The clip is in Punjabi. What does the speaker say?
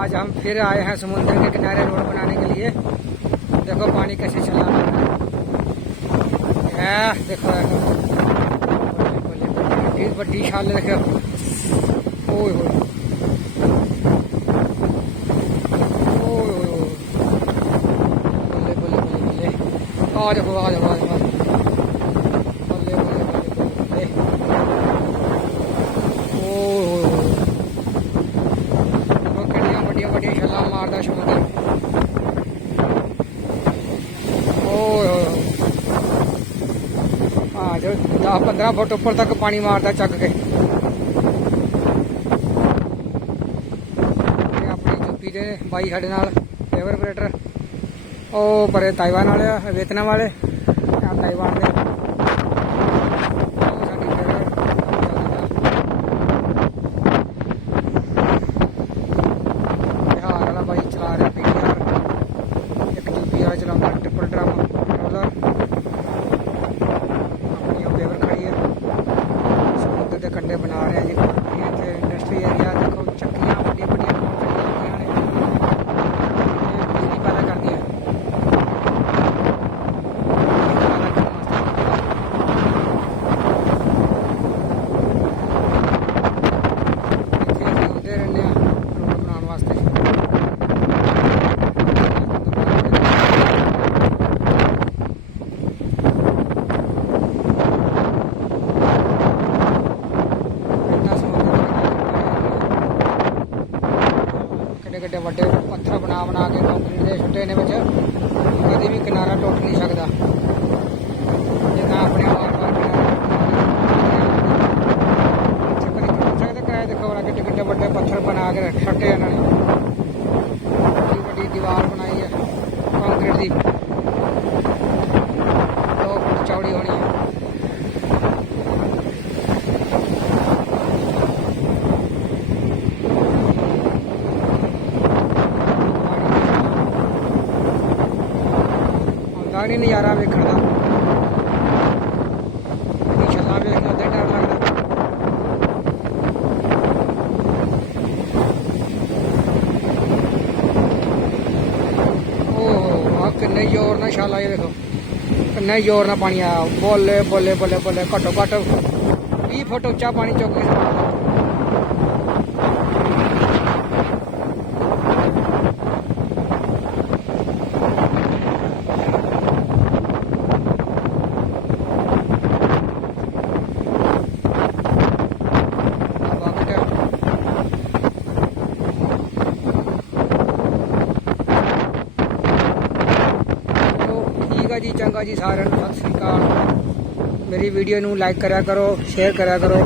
आज हम फिर आए हैं समुद्र के किनारे रोड बनाने के लिए। देखो पानी कैसे चला रहा है। देखो ठीक बड़ी छाल रखे ओ आ देखो आ देखो आ देखो ਵੱਡੀਆਂ ਛੱਲਾਂ ਮਾਰਦਾ ਸਮੁੰਦਰ ਓਏ ਹੋਏ ਜੋ 10 15 ਫੁੱਟ ਉੱਪਰ ਤੱਕ ਪਾਣੀ ਮਾਰਦਾ ਚੱਕ ਕੇ। ਇਹ ਆਪਣੀ ਯੂਪੀ ਦੇ ਬਾਈ ਸਾਡੇ ਨਾਲ ਫੇਵਰ ਆਪਰੇਟਰ ਉਹ ਪਰੇ ਤਾਈਵਾਨ ਵਾਲੇ ਆ ਇਹ ਵਾਲੇ। ਆ ਤਾਈਵਾਨ ਦੇ ਉਹ ਸਾਡੀ ਫੇਵਰ ਬਿਹਾਰ ਵਾਲਾ ਬਾਈ ਚਲਾ ਰਿਹਾ ਪੀਟੀਆਰ ਇੱਕ ਯੂਪੀ ਵਾਲਾ ਟ੍ਰਿਪਲ ਡਰਮ ਰੋਲਰ ਆਪਣੀ ਉਹ ਫੇਵਰ ਖੜੀ ਹੈ ਸਮੁੰਦਰ ਦੇ ਕੰਢੇ ਬਣਾ ਰਿਹਾ ਜੀ ਇੱਥੇ ਇੰਡਸਟਰੀ ਏਰੀਆ ਦੇਖੋ ਕਿੱਡੇ ਕਿੱਡੇ ਵੱਡੇ ਪੱਥਰ ਬਣਾ ਬਣਾ ਕੇ ਕੰਕਰੀਟ ਦੇ ਛੁੱਟੇ ਨੇ ਵਿੱਚ, ਕਦੇ ਵੀ ਕਿਨਾਰਾ ਟੁੱਟ ਨਹੀਂ ਸਕਦਾ। ਜਿੱਦਾਂ ਆਪਣੇ ਵਾਰ ਵਾਰ ਕਿਨਾਰਾ ਕਦੇ ਟੁੱਟ ਸਕਦਾ ਕਾਇ ਦੇਖੋ ਕਿੱਡੇ ਕਿੱਡੇ ਵੱਡੇ ਪੱਥਰ ਬਣਾ ਕੇ ਛੱਡੇ ਇਹਨਾਂ ਨੇ ਵੱਡੀ ਵੱਡੀ ਦੀਵਾਰ ਬਣਾਈ ਹੈ ਕੰਕਰੀਟ ਦੀ ਦੋ ਫੁੱਟ ਚੌੜੀ ਹੋਣੀ ਹੈ ਆਉਂਦਾ ਨਹੀਂ ਨਜ਼ਾਰਾ ਵੇਖਣ ਦਾ। ਇਹ ਛੱਲਾ ਵੇਖ ਕੇ ਉਦੋਂ ਡਰ ਲੱਗਦਾ। ਓਹ ਆ ਕਿੰਨੇ ਜ਼ੋਰ ਨਾਲ ਛਾਲ ਆਈ ਦੇਖੋ। ਕਿੰਨੇ ਜ਼ੋਰ ਨਾਲ ਪਾਣੀ ਆਇਆ ਬੋਲੇ ਬੋਲੇ ਬੋਲੇ ਬੋਲੇ, ਘੱਟੋ ਘੱਟ 20 ਫੁੱਟ ਉੱਚਾ ਪਾਣੀ ਚੁੱਕ ਕੇ ਜੀ, ਚੰਗਾ ਜੀ ਸਾਰਿਆਂ ਨੂੰ, ਸਤਿ ਸ੍ਰੀ ਅਕਾਲ। ਮੇਰੀ ਵੀਡੀਓ ਨੂੰ ਲਾਈਕ ਕਰਿਆ ਕਰੋ ਸ਼ੇਅਰ ਕਰਿਆ ਕਰੋ।